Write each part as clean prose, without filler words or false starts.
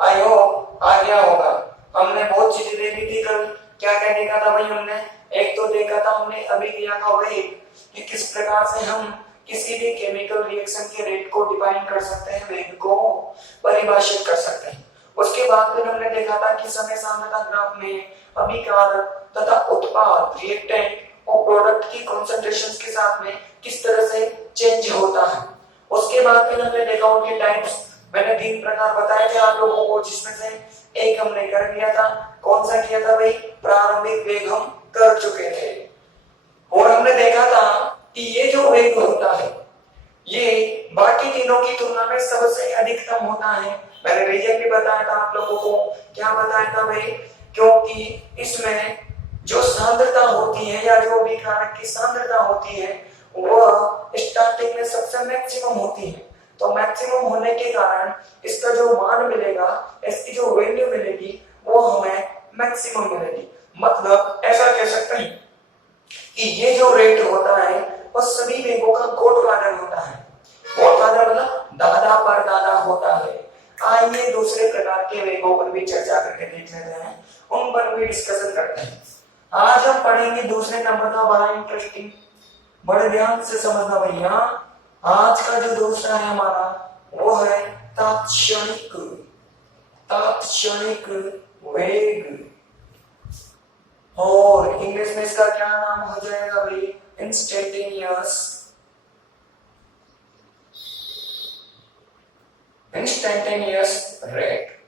I hope आ गया होगा। हमने बहुत चीजें देखी थी कल। क्या क्या देखा था भाई हमने? एक तो देखा था हमने अभिक्रिया का वेग, कि किस प्रकार से हम किसी भी केमिकल रिएक्शन के रेट को डिफाइन कर सकते हैं, वेग को परिभाषित कर सकते हैं। उसके बाद फिर हमने देखा था कि समय सांद्रता ग्राफ में अभिकारक तथा उत्पाद रिएक्टेंट और प्रोडक्ट की कॉन्सेंट्रेशंस के साथ में किस तरह से चेंज होता है। उसके बाद फिर हमने देखा उनके टाइप्स। मैंने 3 प्रकार बताए थे आप लोगों को, जिसमें से एक हमने कर लिया था। कौन सा किया था भाई? प्रारंभिक वेग हम कर चुके थे। और हमने देखा था कि ये जो वेग होता है ये बाकी तीनों की तुलना में सबसे अधिकतम होता है। मैंने रीजन भी बताया था आप लोगों को। क्या बताया था भाई? क्योंकि इसमें जो सांद्रता होती है या जो अभिकारक की सांद्रता होती है वह स्टार्टिंग में सबसे मैक्सिमम होती है। तो मैक्सिमम होने के कारण इसका जो मान मिलेगा, इसकी जो वैल्यू मिलेगी वो हमें मैक्सिमम मिलेगी। मतलब ऐसा कह सकते हैं कि ये जो रेट होता है वो सभी वेगों का गॉडफादर होता है। गॉडफादर मतलब दादा पर दादा होता है। आइए दूसरे प्रकार के वेगों पर भी चर्चा करके देख लेते हैं, उन पर भी डिस्कशन करते हैं। आज हम पढ़ेंगे दूसरे नंबर का, बड़ा इंटरेस्टिंग, बड़े ध्यान से समझना भैया। आज का जो दूसरा है हमारा वो है तात्क्षणिक तात्क्षणिक वेग, और इंग्लिश में इसका क्या नाम हो जाएगा भाई? Instantaneous rate.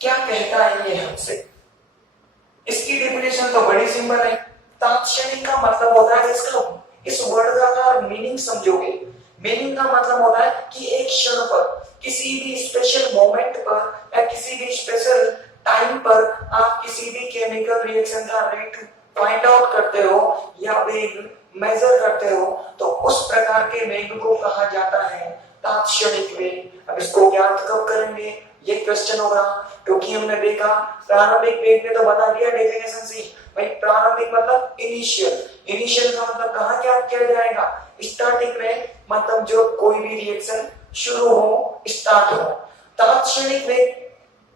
क्या कहता है ये हमसे? इसकी डेफिनेशन तो बड़ी सिंपल है। तात्क्षणिक का मतलब होता है, इसका इस वर्ड का मीनिंग समझोगे। मीनिंग का मतलब होता है कि एक क्षण पर, किसी भी स्पेशल मोमेंट पर या किसी भी स्पेशल टाइम पर आप किसी भी केमिकल रिएक्शन का रेट फाइंड आउट करते हो या वेग मेजर करते हो, तो उस प्रकार के वेग को कहा जाता है तात्क्षणिक वेग। अब इसको ज्ञात कब करेंगे ये क्वेश्चन होगा, क्योंकि हमने देखा प्रारंभिक वेग ने तो बता दिया डेफिनेशन से भाई। प्रारंभिक मतलब इनिशियल, इनिशियल का मतलब कहाँ ज्ञात किया जाएगा? स्टार्टिंग में, मतलब जो कोई भी रिएक्शन शुरू हो, स्टार्ट हो। तात्क्षणिक वेग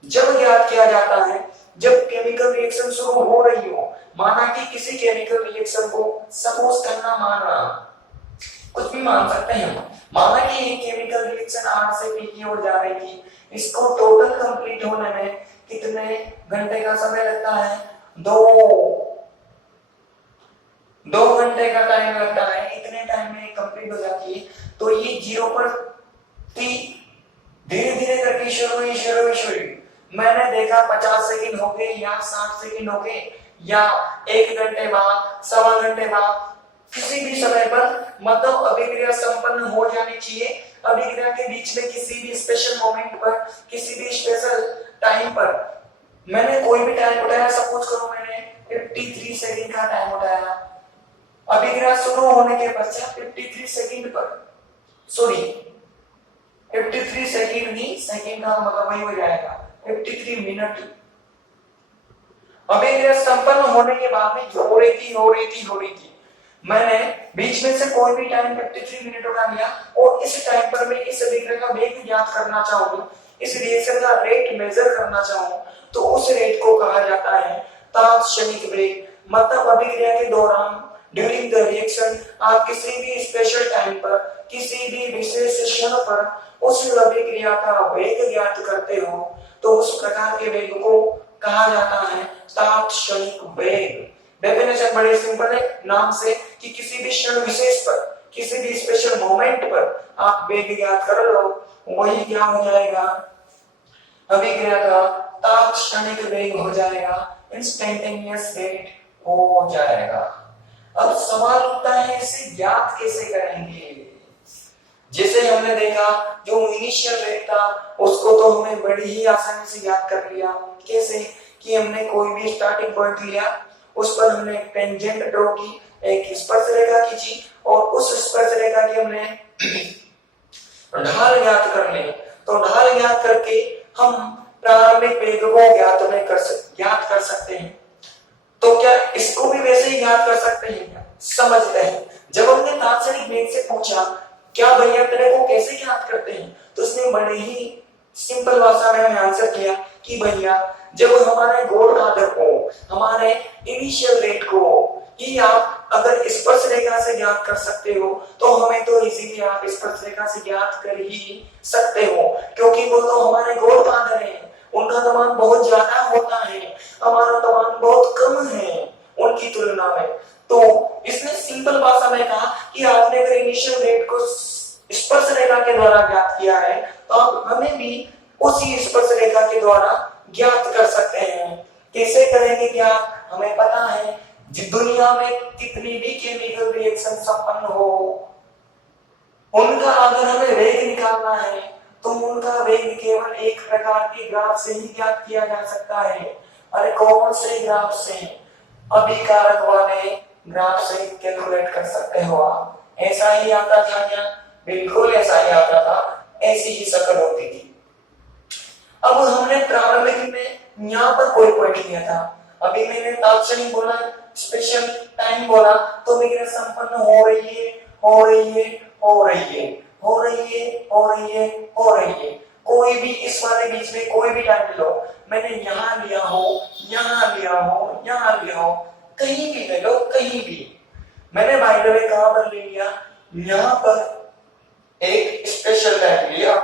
जब ज्ञात किया जाता है जब केमिकल रिएक्शन शुरू हो रही हो। माना कि किसी केमिकल रिएक्शन को सपोज करना, माना कुछ भी मान सकते हैं, माना कि ये केमिकल रिएक्शन R से P की ओर जा रही थी। इसको टोटल कंप्लीट होने में कितने घंटे का समय लगता है? 2 घंटे का टाइम लगता है। इतने टाइम में कंप्लीट हो जाती है। तो ये 0 पर धीरे धीरे करके शुरू हुई। मैंने देखा 50 सेकंड हो गए या 60 सेकंड हो गए या 1 घंटे बाद, 1.25 घंटे बाद, किसी भी समय पर, मतलब अभिक्रिया संपन्न हो जानी चाहिए। अभिक्रिया के बीच में किसी भी स्पेशल मोमेंट पर, किसी भी स्पेशल टाइम पर मैंने कोई भी टाइम उठाया, सपोज करो मैंने 53 सेकंड का टाइम उठाया। अभिक्रिया शुरू होने के पश्चात 53 सेकंड पर, सॉरी 53 सेकंड नहीं, सेकंड का मतलब वही हो जाएगा 53 मिनट। अभिक्रिया संपन्न होने के बाद में हो रही थी। मैंने बीच में से कोई भी टाइम 53 मिनट उठा लिया और इस टाइम पर मैं इस अभिक्रिया का वेग ज्ञात करना चाहूँ, इस रिएक्शन का रेट मेजर करना चाहूँ, तो उस रेट को कहा जाता है तात्क्षणिक वेग। मतलब अभिक्रिया के दौरान, ड्यूरिंग द रिएक्शन, आप किसी भी स्पेशल टाइम पर, किसी भी विशेष क्षण पर उस अभिक्रिया का वेग ज्ञात करते हो, तो उस प्रकार के वेग को कहा जाता है तात्क्षणिक वेग। डेफिनेशन बड़ी सिंपल है नाम से, कि किसी भी क्षण विशेष पर, किसी भी स्पेशल मोमेंट पर आप वेग ज्ञात कर लो, वही क्या हो जाएगा? अभिक्रिया का तात्क्षणिक वेग हो जाएगा, इंस्टेंटेनियस रेट हो जाएगा। अब सवाल उठता है इसे ज्ञात कैसे करेंगे? जैसे हमने देखा जो इनिशियल रेट था उसको तो हमने बड़ी ही आसानी से ज्ञात कर लिया। कैसे? कि हमने कोई भी स्टार्टिंग पॉइंट लिया, उस पर हमने टेंजेंट ड्रॉ की, एक स्पर्श रेखा खींची और उस स्पर्श रेखा की हमने ढाल ज्ञात कर ली। तो ढाल ज्ञात करके हम प्रारंभिक वेग को ज्ञात कर सकते हैं। तो क्या इसको भी वैसे ही ज्ञात कर सकते हैं? समझते हैं। जब हमने तात्क्षणिक वेग से पूछा क्या भैया तेरे को कैसे ज्ञात करते हैं, तो उसने बड़े ही सिंपल भाषा में हमें आंसर किया कि भैया जब हमारे गोल आधार को, हमारे इनिशियल रेट को ही आप अगर स्पर्श रेखा से ज्ञात कर सकते हो तो हमें तो इजीली आप स्पर्श रेखा से ज्ञात कर ही सकते हो, क्योंकि वो तो हमारे गोल आधार है, उनका द्रव्यमान बहुत ज्यादा होता है, हमारा द्रव्यमान बहुत कम है उनकी तुलना में। तो इसने सिंपल भाषा में कहा कि आपने अगर इनिशियल रेट को स्पर्श रेखा के द्वारा ज्ञात किया है तो आप हमें भी उसी स्पर्श रेखा के द्वारा ज्ञात कर सकते हैं। कैसे करेंगे? क्या हमें पता है दुनिया में कितनी भी केमिकल रिएक्शन संपन्न हो, उनका अगर हमें वेग निकालना है तो उनका वेग केवल एक प्रकार के ग्राफ से ही ज्ञात किया जा सकता है। अरे कौन से ग्राफ से? अभिकारक वाले ग्राफ से कैलकुलेट कर सकते हो आप। ऐसा ही आता था क्या? बिल्कुल ऐसा ही आता था, ऐसी ही शक्ल होती थी। अब हमने प्रारंभिक में यहाँ पर कोई पॉइंट लिया था, अभी मैंने तात्क्षणिक बोला, स्पेशल टाइम बोला, तो विकिरण संपन्न हो रही है, हो रही है, हो रही है, हो रही है, हो रही है, हो रही है। कोई भी इस वाले बीच में कोई भी टाइम लो, मैंने यहाँ लिया हो, यहाँ लिया हो, यहाँ लिया हो, कहीं भी ले लो, कहीं भी। मैंने बाय द वे कहां पर ले लिया? यहाँ पर एक स्पेशल टाइम लिया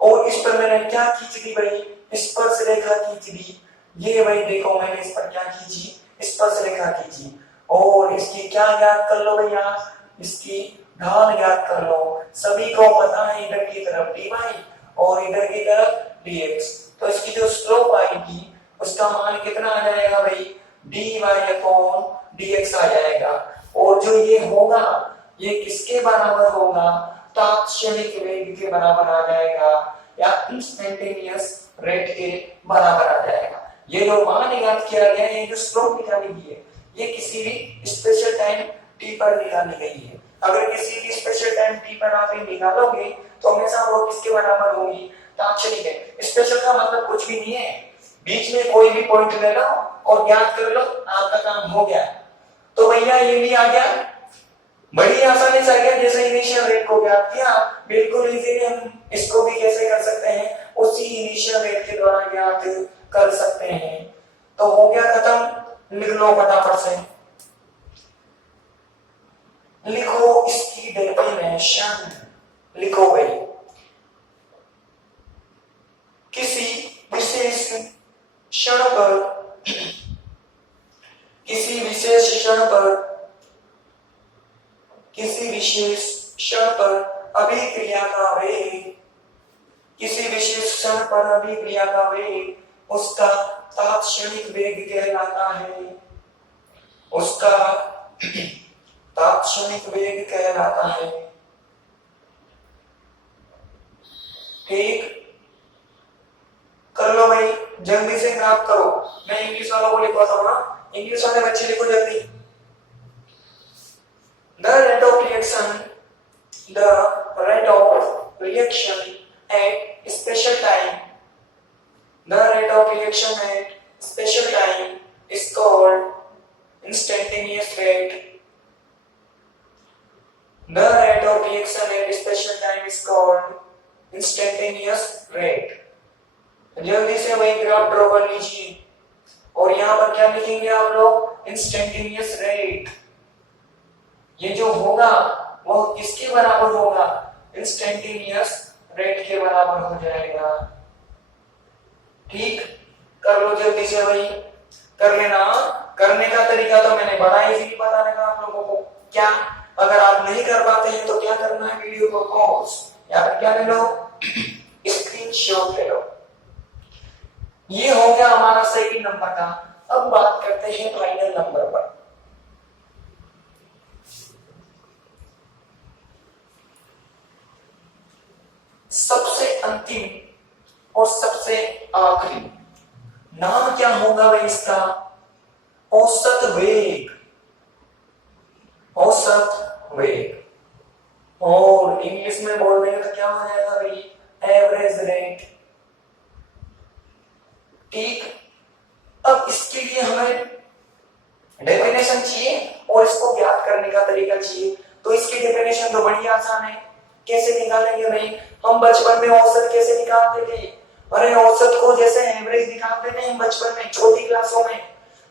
और इस पर मैंने क्या खींच दी भाई? स्पर्श रेखा खींच दी। ये भाई देखो मैंने इस पर क्या खींची? स्पर्श रेखा खींची। और इसकी क्या ज्ञात कर लो भैया? इसकी ढाल ज्ञात कर लो। सभी को पता है इधर की तरफ dy और इधर की तरफ dx, तो इसकी जो स्लोप आएगी उसका मान कितना आ जाएगा भाई? dy/dx आ जाएगा। और जो ये होगा ये किसके बराबर होगा? तात्क्षणिक वेग के बराबर आ जाएगा या इंस्टेंटेनियस रेट के बराबर आ जाएगा। ये जो मान ज्ञात किया गया है, जो स्लोप निकाली गई है, ये किसी भी स्पेशल टाइम t पर निकाली गई है। अगर किसी भी स्पेशल टाइम t पर आप ये निकालोगे तो हमेशा वो किसके बराबर होगी? तात्क्षणिक है। स्पेशल का मतलब कुछ भी नहीं है, बीच में कोई भी पॉइंट ले लो और ज्ञात कर लो, आपका काम हो गया। तो भैया ये भी आ गया, बड़ी आसानी से आ गया। जैसे इनिशियल रेट को ज्ञात किया, बिल्कुल इजीली हम इसको भी कैसे कर सकते हैं? उसी इनिशियल रेट के द्वारा ज्ञात कर सकते हैं। तो हो गया खत्म। लिख लो फटाफट से, लिखो इसकी डेफिनेशन, लिखो भाई। किसी विशेष क्षण पर, किसी विशेष क्षण पर, किसी विशेष क्षण पर अभिक्रिया का वेग, किसी विशेष क्षण पर अभिक्रिया का वेग उसका तात्क्षणिक वेग कहलाता है, उसका तात्क्षणिक वेग कहलाता है। ठीक, कर लो भाई, जल्दी से ग्राफ करो। मैं इंग्लिश वालों को लिखवाता हूँ ना, इंग्लिश वाले बच्चे लिखो जल्दी। The rate of reaction at special time, the rate of reaction at special time is called instantaneous rate. The rate of reaction at special time is called instantaneous rate. जल्दी से वही ग्राफ ड्रॉ कर लीजिए और यहाँ पर क्या लिखेंगे आप लोग? Instantaneous rate. ये जो होगा वो किसके बराबर होगा? इंस्टेंटेनियस रेट के बराबर हो जाएगा। ठीक, कर लो जल्दी से भाई, कर लेना। करने का तरीका तो मैंने बड़ा इजीली बताने का आप लोगों को। क्या अगर आप नहीं कर पाते हैं तो क्या करना है? वीडियो को पॉज या फिर क्या ले लो? स्क्रीनशॉट ले लो। ये हो गया हमारा सेकंड नंबर का। अब बात करते हैं फाइनल नंबर पर। सबसे अंतिम और सबसे आखिरी नाम क्या होगा भाई इसका? औसत वेग। औसत वेग, और इंग्लिश में बोल देंगे तो क्या हो जाएगा भाई? Average rate. ठीक, अब इसके लिए हमें डेफिनेशन चाहिए और इसको ज्ञात करने का तरीका चाहिए। तो इसकी डेफिनेशन तो बड़ी आसान है। कैसे निकालेंगे भाई? हम बचपन में औसत कैसे निकालते थे? अरे औसत को जैसे एवरेज दिखाते थे हम बचपन में छोटी क्लासों में,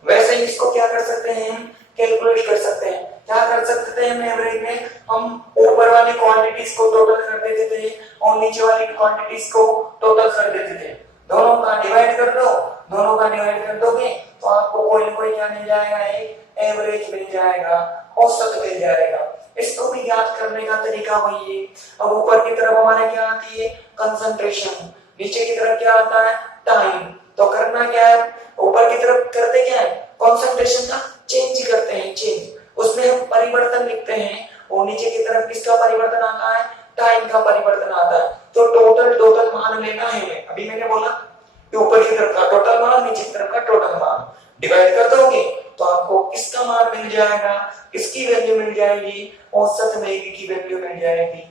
वैसे ही इसको क्या कर सकते हैं हम कैलकुलेट कर सकते हैं। क्या कर सकते थे हम एवरेज में, हम ऊपर वाली क्वांटिटीज को टोटल कर देते थे और नीचे वाली क्वांटिटीज को टोटल कर देते थे। दोनों का डिवाइड कर दो, दोनों का डिवाइड कर दोगे तो आपको कोई ना कोई क्या मिल जाएगा, एक एवरेज मिल जाएगा, औसत मिल जाएगा। इसको भी याद करने का तरीका वही है। अब ऊपर की तरफ हमारे क्या आती है कंसंट्रेशन, नीचे की तरफ क्या आता है टाइम। तो करना क्या है, ऊपर की तरफ करते क्या है कंसंट्रेशन का चेंज करते हैं, चेंज उसमें हम परिवर्तन लिखते हैं, और नीचे की तरफ किसका परिवर्तन आता है टाइम का परिवर्तन आता है। तो टोटल मान लेना है, अभी मैंने बोला कि ऊपर की तरफ का टोटल मान, नीचे की तरफ का टोटल मान डिवाइड कर दोगे तो आपको किसका मान मिल जाएगा, किसकी वैल्यू मिल जाएगी, औसत वेग की वैल्यू मिल जाएगी।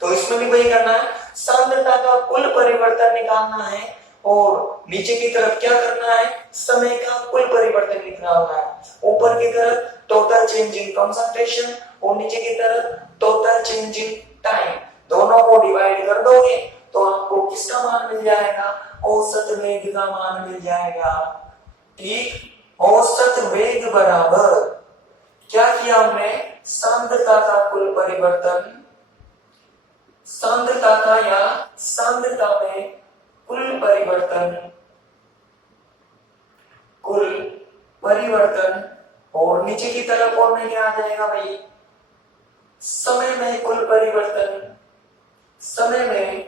तो इसमें भी वही करना है, सांद्रता का कुल परिवर्तन निकालना है और नीचे की तरफ क्या करना है समय का कुल परिवर्तन निकालना है। ऊपर की तरफ टोटल चेंज इन कंसंट्रेशन और नीचे की तरफ टोटल चेंज इन टाइम, दोनों को डिवाइड कर दोगे तो आपको किसका मान मिल जाएगा, औसत वेग का मान मिल जाएगा। ठीक, औसत वेग बराबर क्या किया हमने, सांद्रता का कुल परिवर्तन, सांद्रता का या सांद्रता में कुल परिवर्तन और नीचे की तरफ और में क्या आ जाएगा भाई, समय में कुल परिवर्तन, समय में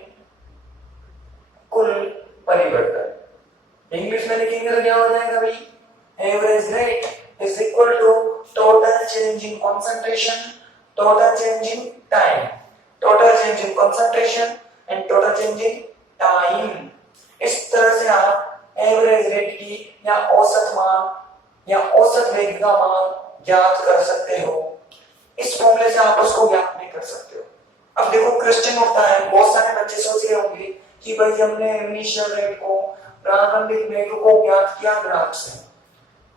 कुल परिवर्तन। इंग्लिश में लिखेंगे तो क्या हो जाएगा भाई, average rate is equal to total change in concentration, total change in time, total change in concentration and total change in time. इस तरह से आप एवरेज रेट की या औसत मान या औसत वेग का मान ज्ञात कर सकते हो। इस फॉर्मूले से आप उसको ज्ञात नहीं कर सकते हो। अब देखो क्वेश्चन होता है, बहुत सारे बच्चे सोच रहे होंगे कि भाई हमने इनिशियल रेट को, प्रारंभिक वेग को ज्ञात किया ग्राफ से,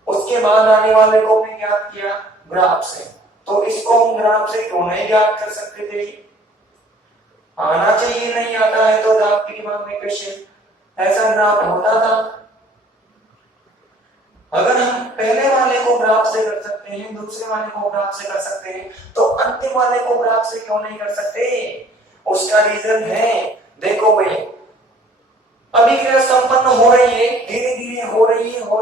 उसके बाद आने वाले को भी ज्ञात किया ग्राफ से, तो इसको हम ग्राफ से क्यों नहीं ज्ञात कर सकते थे। आना चाहिए, नहीं आता है तो आपके दिमाग में क्वेश्चन, ऐसा ग्राफ होता था। अगर हम पहले वाले को ग्राफ से कर सकते हैं, दूसरे वाले को ग्राफ से कर सकते हैं, तो अंतिम वाले को ग्राफ से क्यों नहीं कर सकते। उसका रीजन है, देखो भाई अभिक्रिया संपन्न हो रही है, धीरे धीरे हो रही है, हुई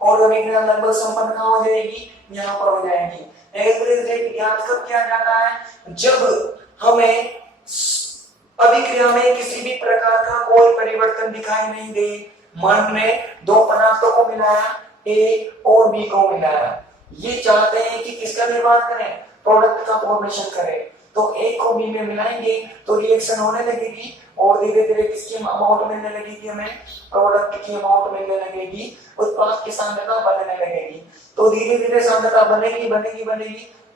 और अभिक्रिया लगभग संपन्न कहां हो जाएगी, यहाँ पर हो जाएगी। एवरेज रेट ज्ञात कब किया जाता है, जब हमें अभिक्रिया में किसी भी प्रकार का कोई परिवर्तन दिखाई नहीं दे। मान में दो पदार्थों को मिलाया, ए और बी को मिलाया, ये चाहते हैं कि किसका निर्माण करें, प्रोडक्ट का फॉर्मेशन करें, तो ए को बी में मिलाएंगे तो रिएक्शन होने लगेगी और धीरे धीरे किसकी अमाउंट मिलने लगेगी, हमें प्रोडक्ट की अमाउंट मिलने लगेगी, उत्पाद की सांद्रता बढ़ने लगेगी। तो धीरे धीरे सांद्रता बनेगी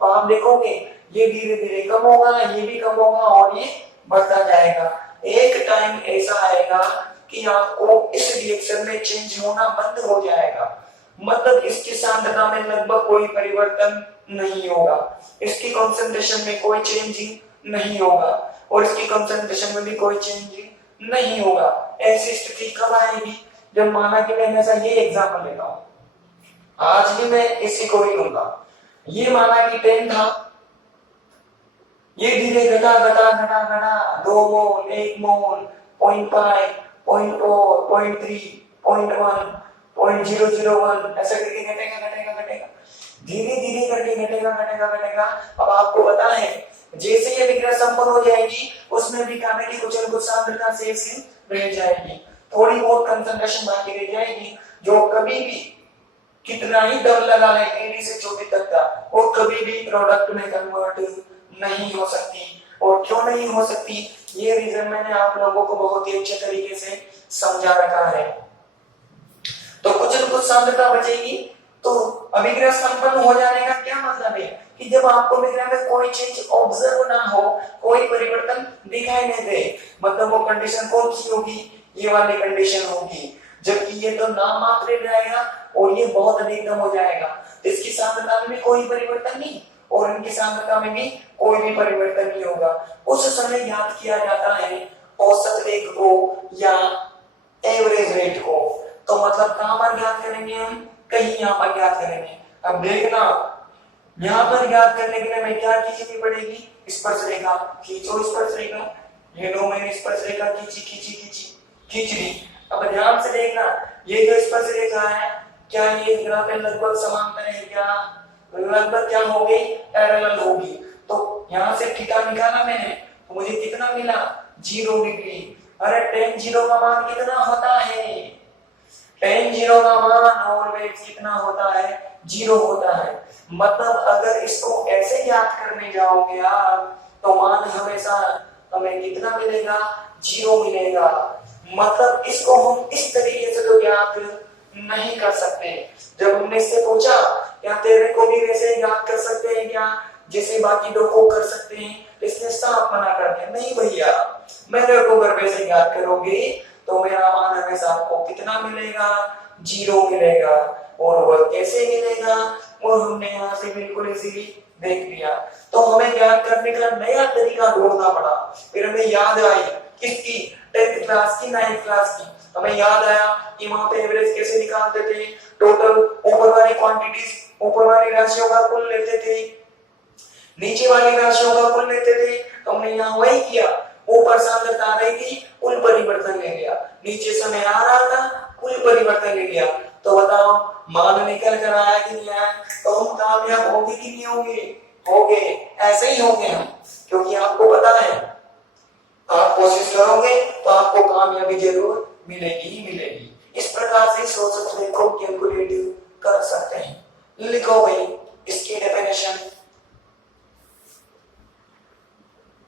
तो आप देखोगे ये धीरे धीरे कम होगा, ये भी कम होगा और ये बढ़ता जाएगा। एक टाइम ऐसा आएगा कि आपको इस रिएक्शन में चेंज होना बंद हो जाएगा, मतलब इसकी सांद्रता में लगभग कोई परिवर्तन नहीं होगा, इसकी कंसंट्रेशन में कोई चेंजिंग नहीं होगा और इसकी कंसंट्रेशन में भी कोई चेंजिंग नहीं होगा। ऐसी स्थिति कब आएगी, जब माना कि मैं हमेशा ये एग्जांपल लेता हूं, आज भी मैं इसी को ही लूंगा। ये माना कि 10 था, ये धीरे घटा 2 मोल, 1 मोल, 0.5, 0.4, 0.3, 0.1, 0.001 ऐसा करके घटेगा, धीरे धीरे करके घटेगा। अब आपको पता है जैसे ये अभिक्रिया संपन्न हो जाएगी उसमें भी खाने की कुछ न कुछ सांद्रता शेष रह जाएगी, थोड़ी बहुत कंसंट्रेशन बाकी रह जाएगी, जो कभी भी कितना ही दम लगा ले एडी से चोटी तक का, वो कभी भी प्रोडक्ट में कन्वर्ट नहीं हो सकती। और क्यों नहीं हो सकती, ये रीजन मैंने आप लोगों को बहुत ही अच्छे तरीके से समझा रखा है। तो कुछ न कुछ सांद्रता बचेगी, तो अभिक्रिया संपन्न हो जाने का क्या मतलब है कि जब आपको अभिक्रिया में कोई चेंज ऑब्जर्व ना हो, कोई परिवर्तन दिखाई नहीं दे, मतलब वो कंडीशन कौन सी होगी, ये वाली कंडीशन होगी, जबकि ये तो नाम मात्र रहेगा और ये बहुत अधिक कम हो जाएगा, तो इसकी सांद्रता में भी कोई परिवर्तन नहीं और इनकी सांद्रता में भी कोई भी परिवर्तन नहीं होगा। उस समय ज्ञात किया जाता है औसत वेग को या एवरेज रेट को। तो मतलब कहां पर ज्ञात करेंगे हम, कहीं यहाँ पर ज्ञात करेंगे। अब देखना यहाँ पर ज्ञात करने के लिए हमें क्या खींचनी पड़ेगी, स्पर्श रेखा खींचो, स्पर्श रेखा, ये लो मैंने स्पर्श रेखा खींची खींची खींची खींच ली। अब ध्यान से देखना ये जो स्पर्श रेखा है क्या ये ग्राफ में लगभग समांतर है, क्या लगभग क्या हो गई, पैरेलल होगी। तो यहाँ से थीटा निकाला मैंने तो मुझे कितना मिला, 0 डिग्री। अरे tan 0 का मान कितना होता है, tan 0 का मान ऑलवेज कितना होता है, 0 होता है। मतलब अगर इसको ऐसे ज्ञात करने जाओगे आप तो मान हमेशा हमें कितना मिलेगा, 0 मिलेगा। मतलब इसको हम इस तरीके से तो ज्ञात नहीं कर सकते। जब हमने इससे पूछा क्या तेरे को भी वैसे ज्ञात कर सकते हैं क्या, जैसे बाकी लोग को कर सकते हैं, इसने साफ मना कर दिया, नहीं भैया मेरे को अगर वैसे ज्ञात करोगे तो मेरा मान हमेशा आपको कितना मिलेगा, 0 मिलेगा। और वह कैसे मिलेगा वो हमने यहाँ से बिल्कुल इजीली देख लिया। तो हमें ज्ञात करने का नया तरीका ढूंढना पड़ा। फिर हमें याद आई किसकी, 10th क्लास की, 9th क्लास की। हमें याद आया कि वहां पे एवरेज कैसे निकालते थे, टोटल ऊपर वाली क्वांटिटीज, ऊपर वाली राशियों का कुल लेते थे, नीचे वाली राशियों का कुल लेते थे। तो हमने यहाँ वही किया, ऊपर सांद्रता आ रही थी कुल परिवर्तन ले लिया, नीचे समय आ रहा था कुल परिवर्तन ले लिया। तो बताओ मान निकल कर आया कि नहीं आया, तो हम कामयाब होंगे कि नहीं होंगे, होंगे, ऐसे ही होंगे हम, क्योंकि आपको पता है आप कोशिश करोगे तो आपको कामयाबी जरूर मिलेगी ही मिलेगी। इस प्रकार से औसत वेग को कैलकुलेट कर सकते हैं। लिखो भाई इसकी डेफिनेशन,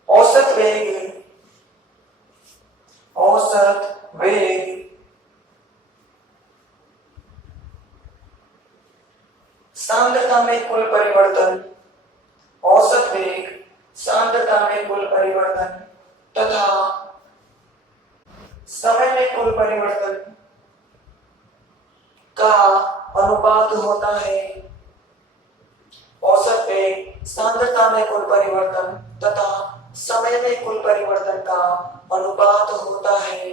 औसत वेग, औसत वेग सांद्रता में कुल परिवर्तन, औसत वेग सांद्रता में कुल परिवर्तन तथा समय में कुल परिवर्तन का अनुपात होता है। औसत वेग सांद्रता में कुल परिवर्तन तथा समय में कुल परिवर्तन का अनुपात होता है,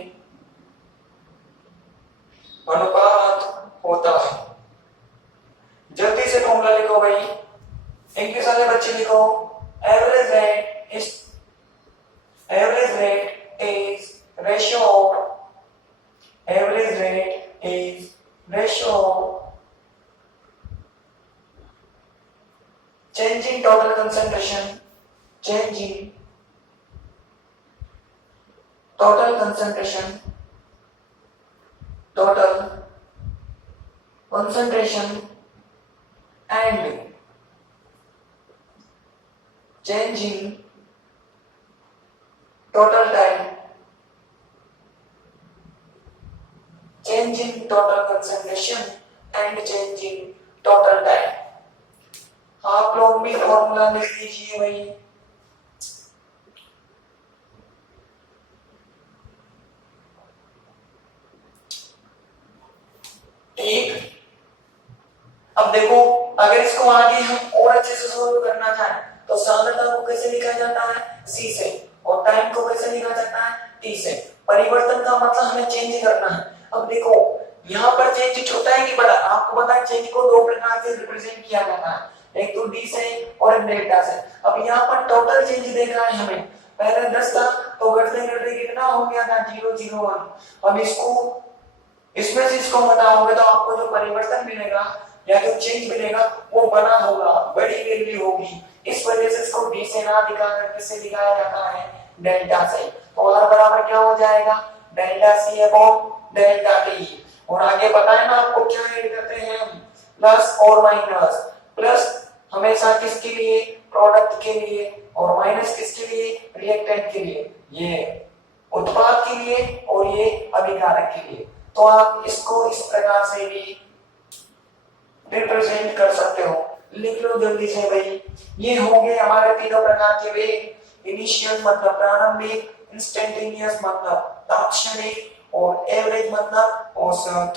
अनुपात होता है। जल्दी से फॉर्मूला लिखो भाई, इंग्लिश वाले बच्चे लिखो, average rate is, average rate is ratio of, average rate is ratio of change in total concentration, change in total concentration, total concentration and change in total time, change in total concentration and change in total time। आप लोग भी formula लिख लीजिए भाई। ठीक, अब देखो अगर इसको आगे हम और अच्छे से सोल्व करना चाहें तो सांद्रता को कैसे लिखा जाता है, C से, और टाइम को कैसे लिखा जाता है, T से। परिवर्तन का मतलब हमें चेंज करना है। अब देखो यहाँ पर चेंज छोटा है कि बड़ा, आपको पता है चेंज को दो प्रकार से रिप्रेजेंट किया जाता है, एक तो डी से और एक डेल्टा से। अब यहाँ पर टोटल चेंज देखना है हमें, पहले 10 था तो घटते घटते कितना हो गया था, 001। अब इसको इसमें से इसको घटाओगे तो आपको जो परिवर्तन मिलेगा या जो चेंज मिलेगा वो बड़ा होगा, बड़ी वैल्यू होगी। इस वजह से इसको डी से ना दिखाकर किससे दिखाया जाता है, डेल्टा से। तो R बराबर क्या हो जाएगा, delta C upon delta T। और आगे पता है ना आपको क्या ऐड करते हैं हम, प्लस और माइनस। प्लस हमेशा किसके लिए, प्रोडक्ट के लिए, और माइनस किसके लिए, रिएक्टेंट के लिए, ये उत्पाद के लिए और ये अभिकारक के लिए। तो आप इसको इस प्रकार से भी रिप्रेजेंट कर सकते हो। लिख लो जल्दी से भाई, ये होंगे हमारे तीनों प्रकार के वेग, इनिशियल मतलब प्रारंभिक, इंस्टेंटेनियस मतलब तात्क्षणिक, और एवरेज मतलब औसत।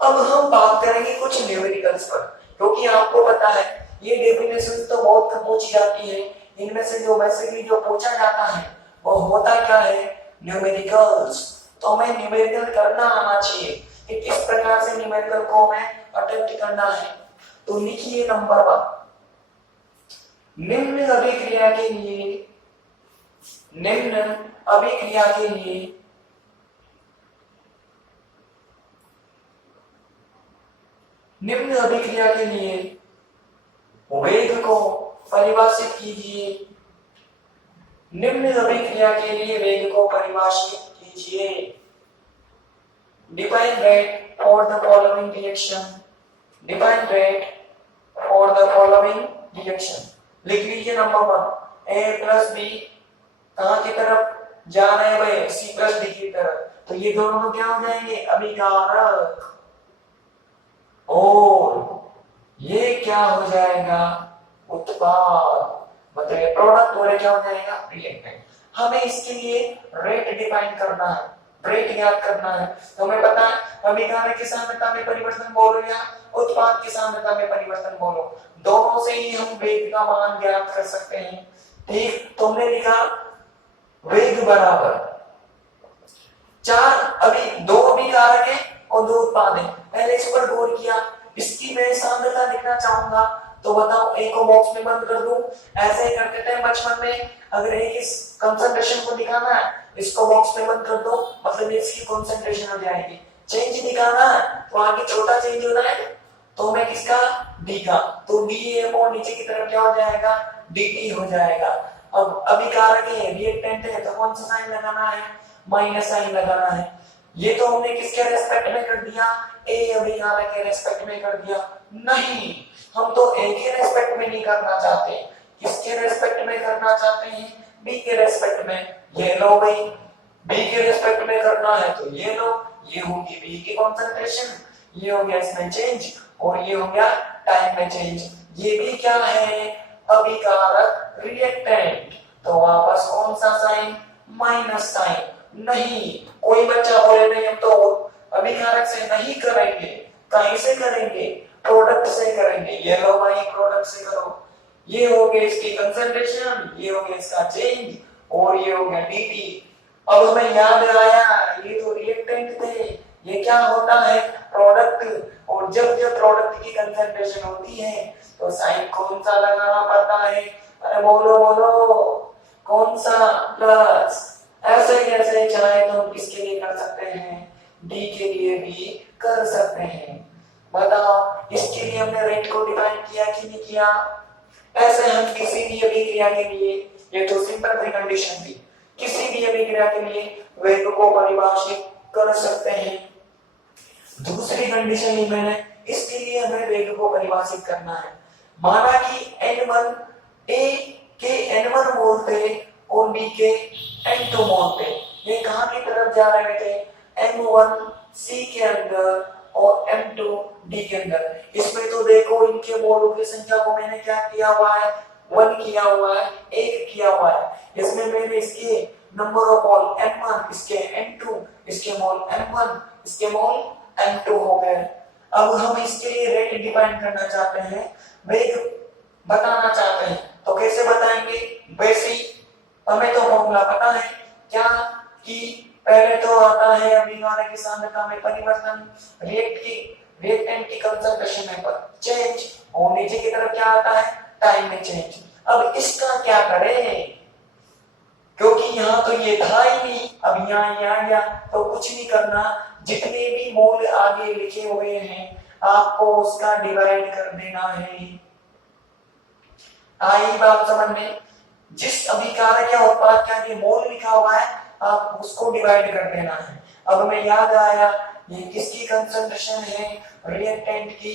अब हम बात करेंगे कुछ न्यूमेरिकल्स पर। क्योंकि आपको पता है ये डेफिनेशन तो बहुत कम पूछी जाती है, इनमें से जो बेसिकली जो पूछा जाता है वो होता क्या है, न्यूमेरिकल्स। तो हमें न्यूमेरिकल करना आना चाहिए कि किस प्रकार से न्यूमेरिकल को हमें अटेम्प्ट करना है। तो लिखिए नंबर 1, निम्न अभिक्रिया के लिए, निम्न अभिक्रिया के लिए निम्न अभिक्रिया के लिए वेग को परिभाषित कीजिए। निम्न अभिक्रिया के लिए वेग को परिभाषित कीजिए। Define rate for the following reaction, define rate for the following reaction. लिख लीजिए नंबर 1, ए प्लस बी कहां की तरफ जा रहे हैं भाई, सी प्लस डी की तरफ, तो ये दोनों क्या हो जाएंगे, अभिकारक। और ये क्या हो जाएगा, उत्पाद, मतलब प्रोडक्ट, और क्या हो जाएगा, रिएक्टेंट। हमें इसके लिए रेट डिफाइन करना है, रेट ज्ञात करना है। तो हमें पता है अभिकारक की सांद्रता में परिवर्तन बोलो या उत्पाद की सांद्रता में परिवर्तन बोलो, दोनों से ही हम वेग का मान ज्ञात कर सकते हैं। ठीक, तुमने लिखा वेग बराबर 4, अभी 2 अभिकारक है और 2 उत्पाद है। पहले इस पर गौर किया, इसकी मैं सांद्रता लिखना चाहूंगा तो बताओ ए को बॉक्स में बंद कर दूं, ऐसे ही करते थे बचपन में। अगर एक इस कंसंट्रेशन को दिखाना है, इसको बॉक्स में बंद कर दो, मतलब इसकी कंसंट्रेशन हो जाएगी। चेंज दिखाना है तो आगे छोटा चेंज होना है, तो मैं किसका, डी का, तो डी और नीचे की तरफ क्या हो जाएगा, dt हो जाएगा। अब अभिकारक है, रिएक्टेंट है, तो कौन सा साइन लगाना है, माइनस साइन लगाना है। ये तो हमने किसके रेस्पेक्ट में कर दिया, ए अभिकारक के रेस्पेक्ट में कर दिया। नहीं, हम तो ए के रेस्पेक्ट में नहीं करना चाहते, किसके रेस्पेक्ट में करना चाहते हैं, बी के रेस्पेक्ट में। ये लो भाई, बी के रेस्पेक्ट में करना है तो ये लो, ये होगी बी की कंसंट्रेशन, ये हो गया इसमें चेंज, और ये हो गया टाइम में चेंज। ये भी क्या है, अभिकारक, रिएक्टेंट, तो वापस कौन सा साइन, माइनस साइन। नहीं, कोई बच्चा बोले नहीं हम तो अभिकारक से नहीं करेंगे, कहीं से करेंगे, प्रोडक्ट से करेंगे। ये लो भाई, प्रोडक्ट से करो, ये हो गया इसकी कंसंट्रेशन, ये हो गया इसका चेंज, और ये हो गया dt। अब हमें याद आया ये तो रिएक्टेंट थे, ये क्या होता है, प्रोडक्ट। और जब जब प्रोडक्ट की कंसंट्रेशन होती है तो साइन कौन सा लगाना पड़ता है, अरे बोलो बोलो, कौन सा, प्लस। ऐसे कैसे चाहे तो हम किसके लिए कर सकते हैं, डी के लिए भी कर सकते हैं। बताओ, इसके लिए हमने रेट को डिफाइन किया कि नहीं किया। ऐसे हम किसी भी अभिक्रिया के लिए, ये तो सिंपल प्रीकंडीशन थी, किसी भी अभिक्रिया के लिए वेग को परिभाषित कर सकते हैं। दूसरी कंडीशन ही मैंने, इसके लिए हमें वेग को परिभाषित करना है। माना कि n1 a के n1 मोल थे और b के n2 मोल थे, ये कहां की तरफ जा रहे थे, m1 c के अंदर और m2 d के अंदर। इसमें तो देखो इनके मोलों की संख्या को मैंने क्या किया हुआ है, 1 किया हुआ है, 1 किया हुआ है। इसमें मैंने इसके नंबर ऑफ मोल m1, इसके n2, इसके मोल m1, इसके मोल m2 हो गए। अब हम इसके लिए रेट डिफाइन करना चाहते हैं, वेग बताना चाहते हैं, तो कैसे बताएंगे, बेसिक हमें तो फॉर्मूला पता है क्या, कि पहले तो आता है अभिकारक की सांद्रता में परिवर्तन, रिएक्टेंट की कंसंट्रेशन में चेंज, और नीचे की तरफ क्या आता है, टाइम में चेंज। अब इसका क्या करें, क्योंकि यहाँ तो ये था ही नहीं, अब यहाँ आ गया तो कुछ नहीं करना, जितने भी मोल आगे लिखे हुए हैं आपको उसका डिवाइड कर देना है। आई बात समझ में, जिस अभिकारक या उत्पाद का ये मोल लिखा हुआ है आप उसको डिवाइड कर देना है। अब हमें याद आया ये किसकी कंसंट्रेशन है, रिएक्टेंट की,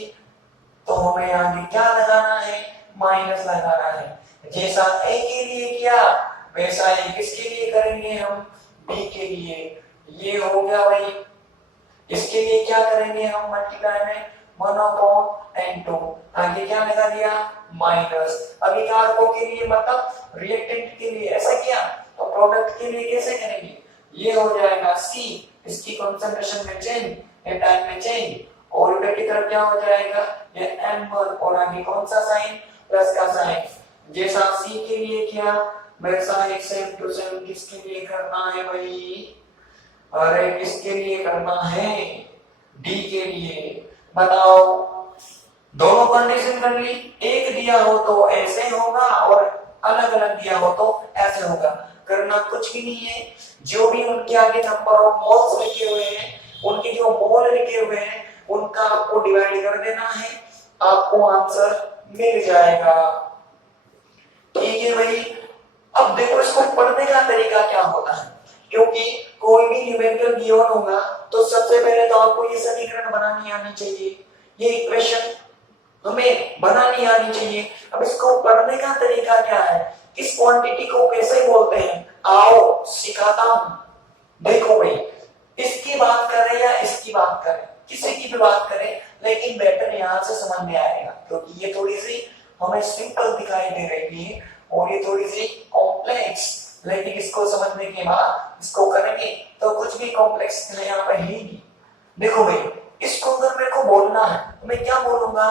तो हमें आगे क्या लगाना है, माइनस लगाना है। जैसा ए के लिए किया वैसा ही किसके लिए करेंगे हम, बी के लिए। ये हो गया भाई, इसके लिए क्या करेंगे हम, मल्टीप्लाई में 1/n2, आगे क्या लगा दिया, माइनस। अभिकारकों के लिए मतलब रिएक्टेंट के लिए ऐसा किया, तो प्रोडक्ट के लिए कैसे करेंगे, ये हो जाएगा सी, इसकी कंसंट्रेशन में चेंज, टाइम में चेंज, और उल्टे की तरफ क्या हो जाएगा, ये m1 और आगे कौन सा साइन, प्लस का साइन। जैसा c के लिए किया वैसा एक सेम टू सेम किसके लिए करना है भाई, अरे किसके लिए करना है, d के लिए। बताओ, दोनों कंडीशन कर ली, एक दिया हो तो ऐसे होगा और अलग अलग दिया हो तो ऐसे होगा। करना कुछ भी नहीं है, जो भी उनके आगे नंबर ऑफ मोल्स लिखे हुए हैं, उनके जो मोल लिखे हुए हैं उनका आपको डिवाइड कर देना है, आपको आंसर मिल जाएगा। ठीक है भाई। अब देखो इसको पढ़ने का तरीका क्या होता है, क्योंकि कोई भी न्यूमेरिकल गिवन होगा तो सबसे पहले तो आपको ये समीकरण बनानी आनी चाहिए, ये इक्वेशन हमें बनानी आनी चाहिए। अब इसको पढ़ने का तरीका क्या है, इस क्वांटिटी को कैसे बोलते हैं, आओ सिखाता हूं। देखो भाई, इसकी बात करें या इसकी बात करें, किसी की भी बात करें, लेकिन बेटर यहां से समझ में आएगा, क्योंकि तो ये थोड़ी सी हमें सिंपल दिखाई दे रही है और ये थोड़ी सी कॉम्प्लेक्स, लेकिन इसको समझने के बाद इसको करेंगे तो कुछ भी कॉम्प्लेक्स यहाँ पर है नहीं। देखो भाई, इसको अगर मेरे को बोलना है तो मैं क्या बोलूंगा,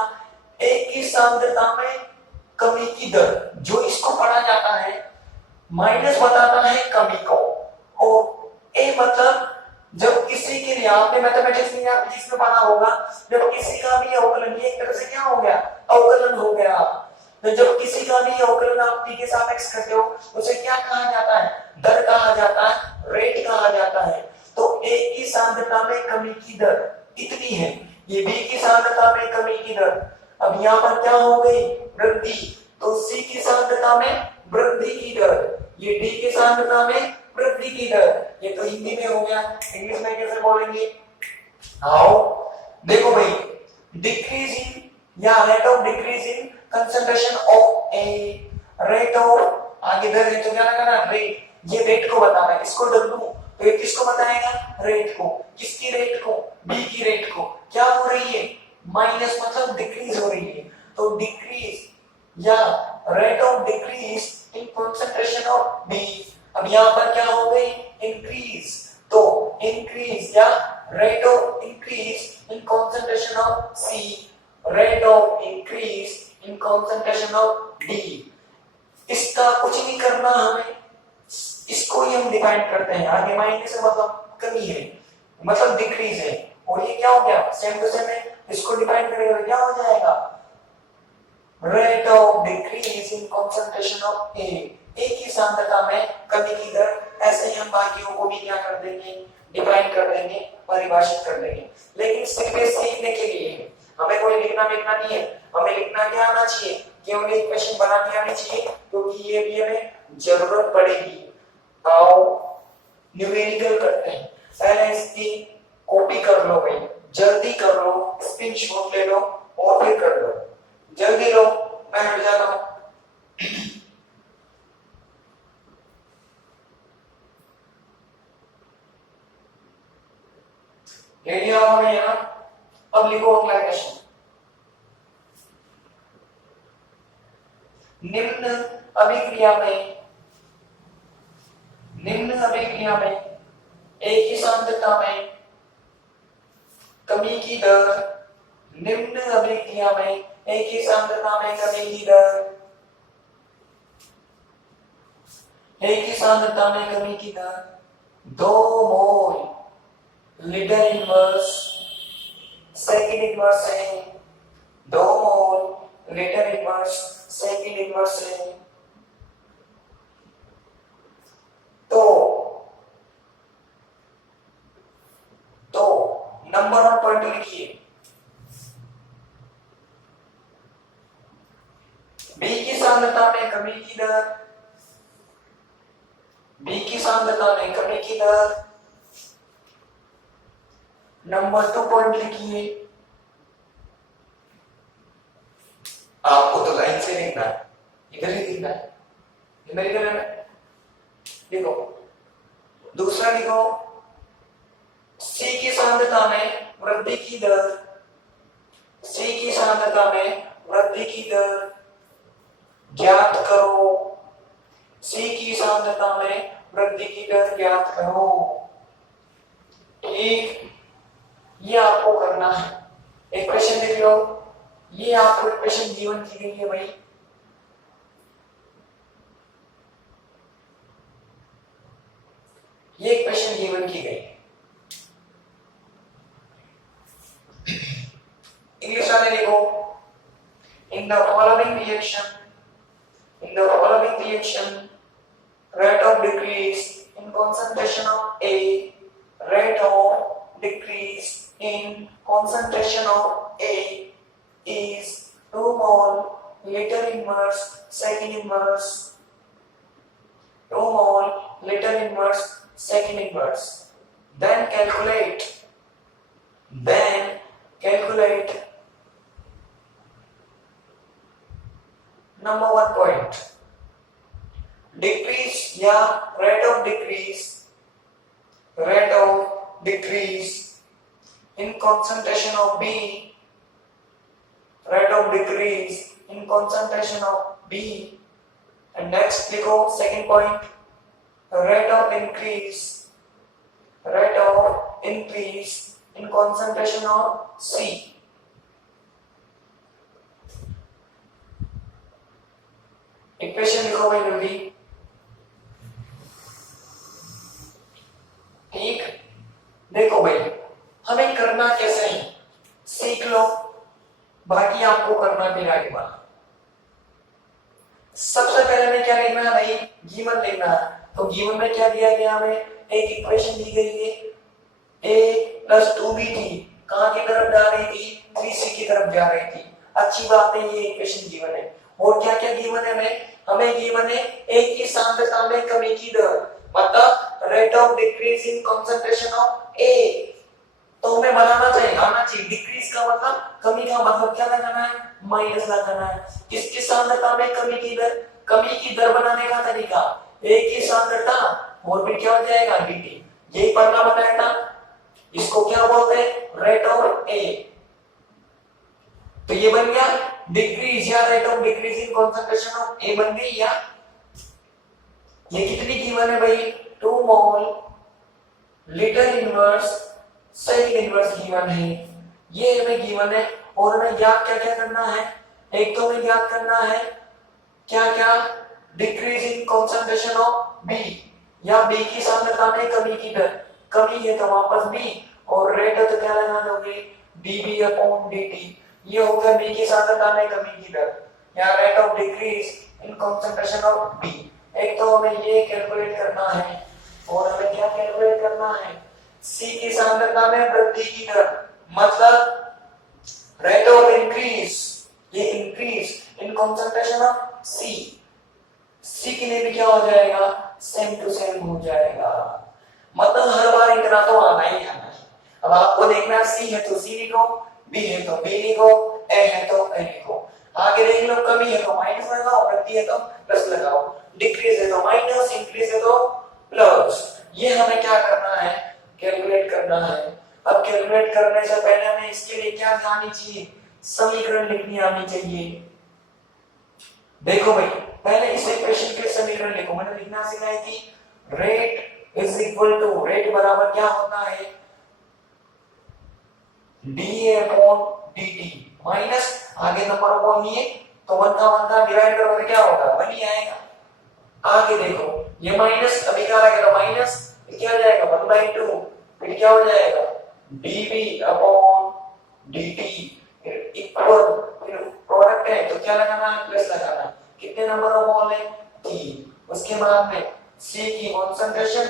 एक की सांद्रता में कमी की दर, जो इसको पढ़ा जाता है माइनस बताता है कमी को, और ए मतलब जब किसी के लिए, आपने मैथमेटिक्स में या फिजिक्स में पढ़ा होगा, जब किसी का भी अवकलन, ये एक तरह से क्या हो गया, अवकलन हो गया। तो जब किसी का भी अवकलन आप t के सापेक्ष करते हो उसे क्या कहा जाता है, दर कहा जाता है, रेट कहा जाता है। तो a की सांद्रता में कमी की दर इतनी है, ये b की सांद्रता में कमी की दर, अब यहाँ पर क्या हो गई, वृद्धि, तो c की सांद्रता में वृद्धि की दर, ये d की सांद्रता में वृद्धि की दर। ये तो हिंदी में हो गया, इंग्लिश में कैसे बोलेंगे, आओ देखो भाई, डिक्रीज इन या rate of decrease in concentration of A, rate of, आगे दर है तो क्या लगाना, रेट, ये रेट को बताना है, इसको डब्ल्यू, तो ये किसको बताएगा, रेट को, किसकी रेट को, बी की रेट को, क्या हो रही है, माइनस मतलब डिक्रीज हो रही है, तो डिक्रीज या rate of decrease in concentration of B. अब यहाँ पर क्या हो गई, इंक्रीज, तो इंक्रीज या rate of increase in concentration of C, rate of increase in concentration of D. इसका कुछ नहीं करना हमें, इसको ही हम डिफाइन करते हैं, आगे माइनस मतलब कमी है, मतलब डिक्रीज है, और ये क्या हो गया, सेम टू सेम है, इसको डिफाइन करेंगे क्या हो जाएगा, rate of decrease in concentration of A, A की सांद्रता में कमी की दर। ऐसे ही हम बाकियों को भी क्या कर देंगे, डिफाइन कर देंगे, परिभाषित कर देंगे। लेकिन सिर्फ सीखने के लिए हमें कोई लिखना नहीं है, हमें लिखना क्या आना चाहिए, केवल इक्वेशन बनानी आनी चाहिए, क्योंकि ये भी हमें जरूरत पड़ेगी। आओ न्यूमेरिकल करते हैं, पहले इसकी कॉपी कर लो भाई, जल्दी कर लो, स्क्रीनशॉट ले लो और फिर कर लो, जल्दी लो, मैं हट जाता हूं। रेडी हो गए यहाँ, अब लिखो अगला क्वेश्चन, निम्न अभिक्रिया में एक ही सांद्रता में कमी की दर, निम्न अभिक्रिया में एक ही सांद्रता में कमी की दर, एक ही सांद्रता में कमी की दर 2 mole litre inverse second inverse है, 2 mole litre inverse second inverse है। तो नंबर ऑफ पॉइंट लिखिए, बी की सांद्रता में कमी की दर, बी की सांद्रता में कमी की दर, नंबर 2 पॉइंट लिखिए। आपको तो लाइन से लिखना है, इधर ही लिखना है, ये मेरी गलत है, लिखो। दूसरा लिखो, सी की सांद्रता में वृद्धि की दर, सी की सांद्रता में वृद्धि की दर ज्ञात करो, सी की सांद्रता में वृद्धि की दर ज्ञात करो। ठीक, ये आपको करना है, इक्वेशन लिख लो, ये आपको इक्वेशन गिवन की गई है भाई। ये इक्वेशन गिवन की गई है। इंग्लिश वाले देखो, in the following reaction rate of decrease in concentration of A, rate of decrease in concentration of A is 2 mole liter inverse second inverse, 2 mole liter inverse second inverse. Then calculate number 1 point, decrease या rate of decrease in concentration of B, rate of decrease in concentration of B, and next लिखो second point, rate of increase in concentration of C. Equation लिखो भाई जल्दी, ठीक। देखो भाई हमें करना कैसे है सीख लो, बाकी आपको करना भी आगे वाला। सबसे पहले हमें क्या लिखना है भाई, गिवन लिखना है। तो गिवन में क्या दिया गया, हमें एक इक्वेशन दी गई है, a + 2b थी, कहां की तरफ जा रही थी, 3c की तरफ जा रही थी। अच्छी बात है, ये इक्वेशन गिवन है। और क्या क्या गिवन है हमें गिवन है एक की सांद्रता में कमी की दर, मतलब rate of decrease in concentration of A. तो हमें बनाना चाहिए, आना चाहिए डिक्रीज का मतलब, कमी का मतलब क्या लगाना है, माइनस लगाना है। किसकी सांद्रता में कमी की दर, कमी की दर बनाने का तरीका, ए की सांद्रता और फिर क्या हो जाएगा dt, यही पढ़ना बताया था। इसको क्या बोलते हैं, रेट ऑफ ए। तो ये बन गया डिक्रीज या rate of decrease in concentration of A बन गई। या ये कितनी गिवन है भाई, 2 mole litre inverse second inverse given है, ये हमें गिवन है। और हमें याद क्या क्या करना है, एक तो हमें याद करना है क्या क्या, decrease in concentration of B, या बी की सांद्रता में कमी की दर, कमी है तो वापस बी, और रेट है तो क्या लगा दोगे dB/dt, ये होगा बी की सांद्रता में कमी की दर, या rate of decrease in concentration of B. एक तो हमें ये कैलकुलेट करना है, और हमें क्या कैलकुलेट करना है, सी की सांद्रता में वृद्धि की दर, मतलब रेट ऑफ इंक्रीज, ये इंक्रीज इन कंसंट्रेशन ऑफ सी, सी के लिए भी क्या हो जाएगा, सेम टू सेम हो जाएगा। मतलब हर बार इतना तो आना ही आना है। अब आपको देखना सी है तो सी लिखो, बी है तो बी लिखो, ए है तो ए लिखो। आगे देख लो, कमी है तो माइनस लगाओ, वृद्धि है तो प्लस लगाओ, डिक्रीज है तो माइनस, इंक्रीज है तो प्लस। ये हमें क्या करना है, कैलकुलेट करना है। अब कैलकुलेट करने से पहले हमें इसके लिए क्या आनी चाहिए, समीकरण लिखनी आनी चाहिए। देखो भाई पहले इस इक्वेशन के समीकरण लिखो, मैंने लिखना सिखाई थी, rate is equal to, rate बराबर क्या होता है, dA/dt माइनस, आगे नंबर अपॉन नहीं है तो 1 का डिवाइड करोगे क्या होगा, 1 ही आएगा। आगे देखो ये माइनस, अभी क्या आएगा माइनस, क्या हो जाएगा 1/2, फिर क्या हो जाएगा dB/dt इक्वल, फिर प्रोडक्ट है तो क्या लगाना है, प्लस लगाना है। कितने नंबर ऑफ मोल है, 3। उसके बाद में C की कंसंट्रेशन,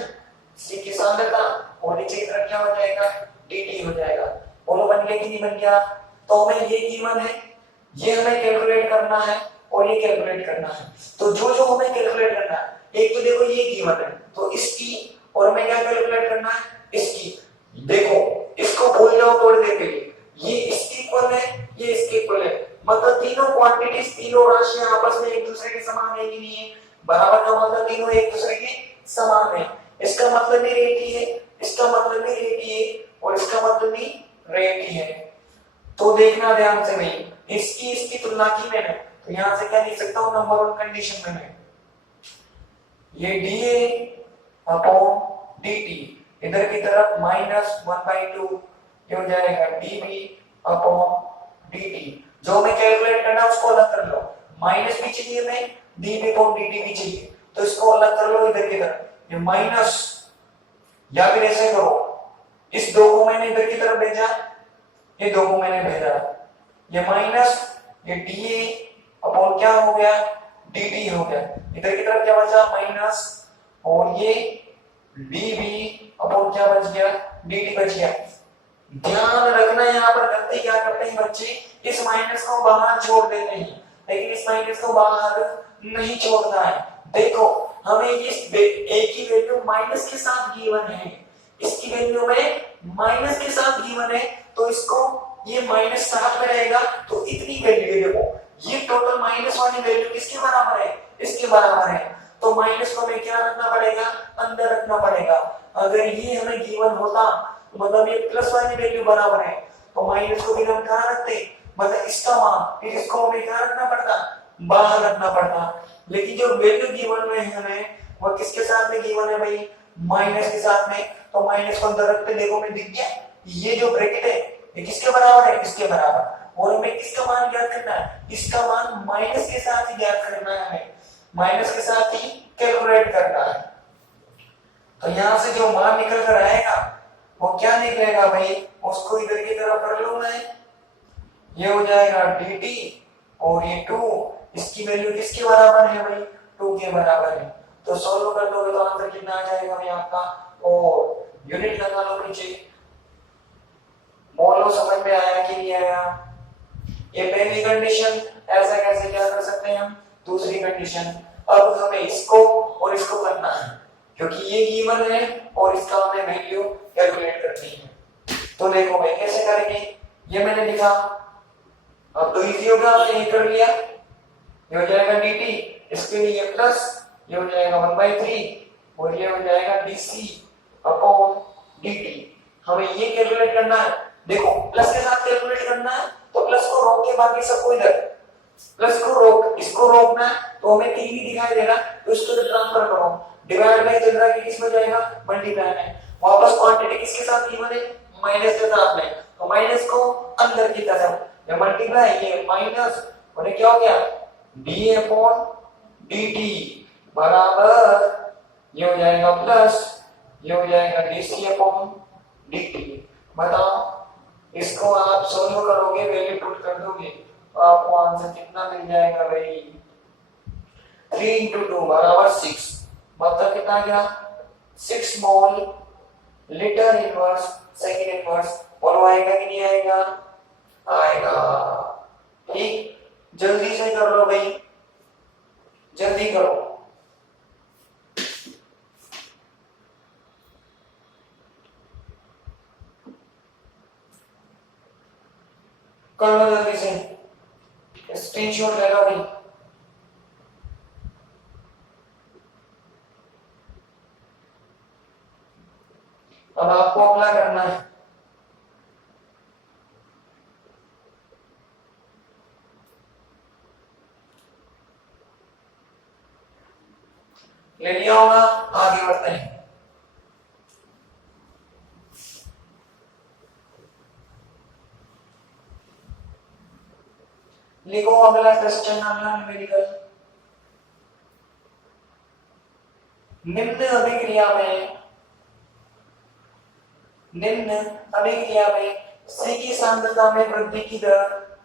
C की सांद्रता, और नीचे की तरफ क्या हो जाएगा, dt हो जाएगा। बोलो बन गया कि नहीं बन गया। तो हमें ये गिवन है, ये हमें कैलकुलेट करना है, और ये कैलकुलेट करना है। तो जो हमें कैलकुलेट करना है, एक तो देखो ये गिवन है तो इसकी, और हमें क्या कैलकुलेट करना है, इसकी। देखो इसको भूल जाओ थोड़ी देर के लिए, ये इसके इक्वल है, ये इसके इक्वल है, मतलब तीनों क्वांटिटीज, तीनों राशियां आपस में एक दूसरे के समान है कि नहीं है, बराबर का मतलब तीनों एक दूसरे के समान है। इसका मतलब भी रेट ही है, इसका मतलब भी रेट ही है, और इसका मतलब भी रेट ही है। तो देखना ध्यान से भाई, इसकी तुलना की मैंने, तो यहां से क्या लिख सकता हूं, नंबर 1 कंडीशन में मैं ये dA/dt, इधर की तरफ -1/2, ये हो जाएगा dB अपॉन dt। जो हमें कैलकुलेट करना है उसको अलग कर लो, माइनस भी चाहिए हमें, dv अपॉन dt भी चाहिए, तो इसको अलग कर लो इधर की तरफ, ये माइनस, या फिर ऐसे करो, इस दो को मैंने इधर की तरफ भेजा, ये दो को मैंने भेजा, ये माइनस, ये dA अपॉन क्या हो गया, dt हो गया, इधर की तरफ क्या बचा माइनस, और ये dv अपॉन क्या बच गया, dt बच गया। ध्यान रखना यहाँ पर गलती क्या करते हैं बच्चे, इस माइनस को बाहर छोड़ देते हैं, लेकिन इस माइनस को बाहर नहीं छोड़ना है। देखो हमें इस a की वैल्यू माइनस के साथ गिवन है, इसकी वैल्यू में माइनस के साथ गिवन है, तो इसको ये माइनस साथ में रहेगा, तो इतनी वैल्यू देखो, ये टोटल माइनस वाली वैल्यू किसके बराबर है, इसके बराबर है, तो माइनस को हमें क्या रखना पड़ेगा, अंदर रखना पड़ेगा। अगर ये हमें गिवन होता, मतलब ये प्लस वाली वैल्यू बराबर है, तो माइनस को भी हम कहां रखते, मतलब इसका मान, फिर इसको हमें क्या रखना पड़ता, बाहर रखना पड़ता। लेकिन जो वैल्यू गिवन में है हमें, वो किसके साथ में गिवन है भाई, माइनस के साथ में, तो माइनस को अंदर रखते, देखो मैं दिख गया, ये जो ब्रैकेट है ये किसके बराबर है, इसके बराबर, और हमें किसका मान ज्ञात करना है, इसका मान माइनस के साथ ही ज्ञात करना है, हमें माइनस के साथ ही कैलकुलेट करना है। तो यहां से जो मान निकल कर आएगा वो क्या निकलेगा भाई, उसको इधर की तरफ कर लो मैं, ये हो जाएगा dt, और ये 2, इसकी वैल्यू किसके बराबर है भाई, 2 के बराबर है। तो सॉल्व कर दोगे तो आंसर कितना आ जाएगा भाई आपका, और यूनिट लगा लो नीचे, बोलो समझ में आया कि नहीं आया। ये पहली कंडीशन, ऐसा कैसे क्या कर सकते हैं हम, दूसरी कंडीशन। अब हमें इसको और इसको करना है, क्योंकि ये गिवन है और इसका हमें वैल्यू कैलकुलेट करनी है। तो देखो भाई कैसे करेंगे, ये मैंने लिखा, अब तो इजी होगा, ये कर लिया, ये हो जाएगा dt, इसके लिए प्लस, ये हो जाएगा 1/3, और ये हो जाएगा dc अपॉन dt। हमें ये कैलकुलेट करना है, देखो प्लस के साथ कैलकुलेट करना है, तो प्लस को रोक के बाकी सबको इधर, प्लस को रोक, इसको रोकना है, तो हमें 3 ही दिखाई दे रहा, तो इसको ट्रांसफर करो, डिवाइड बाय चल रहा है कि किस में जाएगा, मल्टीप्लाई में, वापस क्वांटिटी किसके साथ गिवन है, माइनस के साथ में, तो माइनस को अंदर की तरफ, ये मल्टीप्लाई, ये माइनस, और ये क्या हो गया, d अपॉन dt बराबर, ये हो जाएगा प्लस, ये हो जाएगा dc अपॉन dt। बताओ इसको आप सोल्व करोगे, वैल्यू पुट कर दोगे, तो आपको आंसर कितना मिल जाएगा भाई, 3 into 2 बराबर 6, मतलब कितना गया, 6 mole litre inverse second inverse, और वो आएगा कि नहीं आएगा, आएगा। ठीक, जल्दी से कर लो भाई, जल्दी करो। कर लो जल्दी से, स्क्रीनशॉट ले लो भाई। अब आपको अप्लाई करना है, ले लिया होगा, आगे बढ़ते हैं। लिखो अगला क्वेश्चन, अगला न्यूमेरिकल, निम्न अभिक्रिया में, निम्न अभिक्रिया में C की सांद्रता में वृद्धि की दर,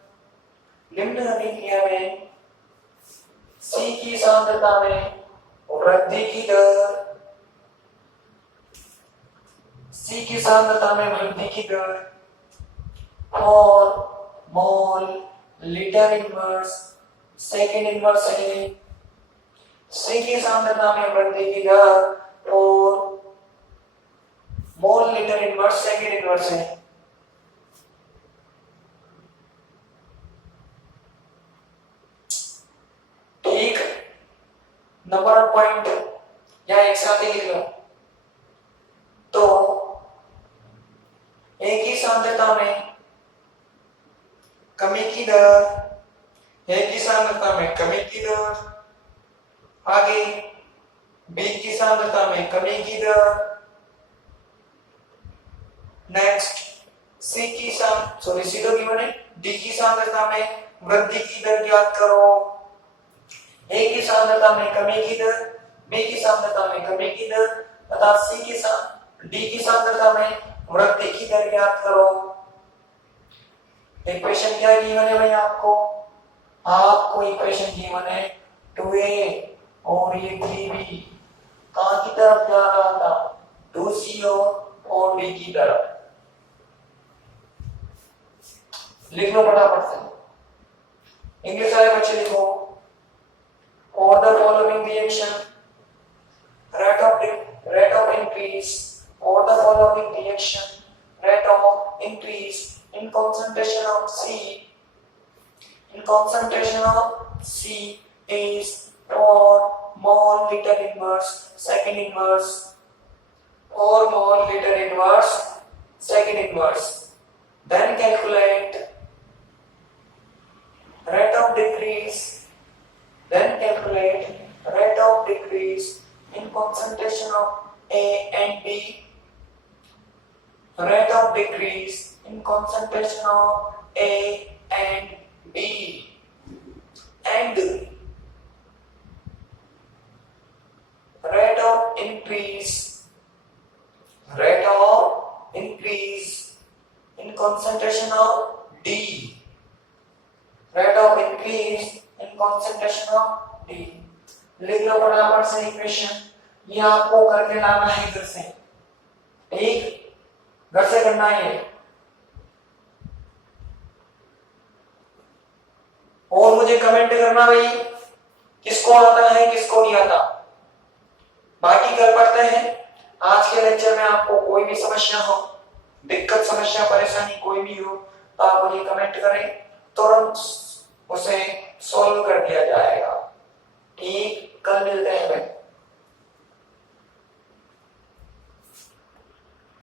निम्न अभिक्रिया में C की सांद्रता में वृद्धि की दर, C की सांद्रता में वृद्धि की दर और mole litre inverse second inverse है, C की सांद्रता में वृद्धि की दर और mole litre inverse second inverse है। ठीक, नंबर ऑफ पॉइंट या एक साथ ही लिख लो। तो एक ही सांद्रता में कमी की दर, एक ही सांद्रता में कमी की दर, आगे B की सांद्रता में कमी की दर, नेक्स्ट सी की तो गिवन है, डी की सांद्रता में वृद्धि की दर ज्ञात करो, ए की सांद्रता में कमी की दर, बी की सांद्रता में कमी की दर तथा डी की सांद्रता में वृद्धि की दर ज्ञात करो। इक्वेशन क्या गिवन है भाई आपको इक्वेशन गिवन है 2a और ये 3b कहां की तरफ जा रहा था, 2c और d की तरफ। लिख लो फटाफट से, इंग्लिश वाले बच्चे लिखो, और the following reaction rate of increase or the following reaction rate of increase in concentration of C is for mole liter inverse second inverse or mole liter inverse second inverse. Then calculate rate of decrease in concentration of A and B, rate of decrease in concentration of A and B, and rate of increase in concentration of D, rate of increase in concentration of D. लिख लो फटाफट से equation, ये आपको करके लाना है घर से, ठीक, घर से करना है। और मुझे कमेंट करना भाई किसको आता है किसको नहीं आता। बाकी कल पढ़ते हैं। आज के लेक्चर में आपको कोई भी समस्या हो, दिक्कत समस्या परेशानी कोई भी हो तो आप मुझे कमेंट करें, तुरंत उसे सॉल्व कर दिया जाएगा। ठीक, कल मिलते हैं।